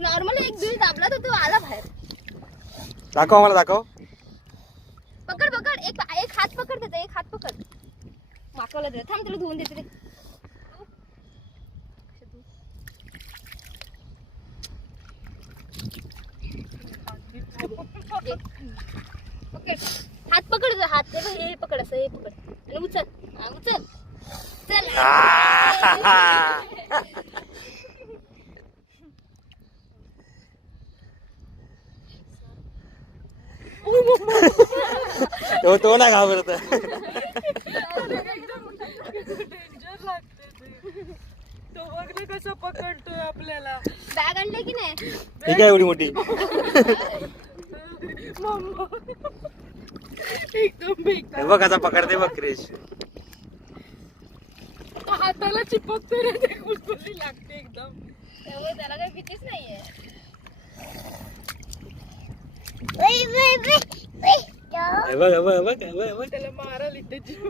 Normal एक दिवस दाबला तर तो आला बाहेर. दाखव मला दाखव. पकड पकड एक हात पकड त्याचा एक हात पकड. माकवला दे थांब तुला धुवून देते ते. पकड हात पकड हात हे पकड असं हे पकड आणि उचल उचल चल. तो नाही घाबरत. तो बघ कसं पकडतोय आपल्याला. बॅग आणली की नाही. ठीक आहे एवढी मोठी. एकदम बेकार. बघ कसा पकडते बघ क्रिश. हाताला चिपकतोय रे ते कुसकुसी लागते एकदम. त्यामुळे त्याला काही भीतीच नाहीये. बघ बघ बघ बघ. त्याला मारायला इथे जीव.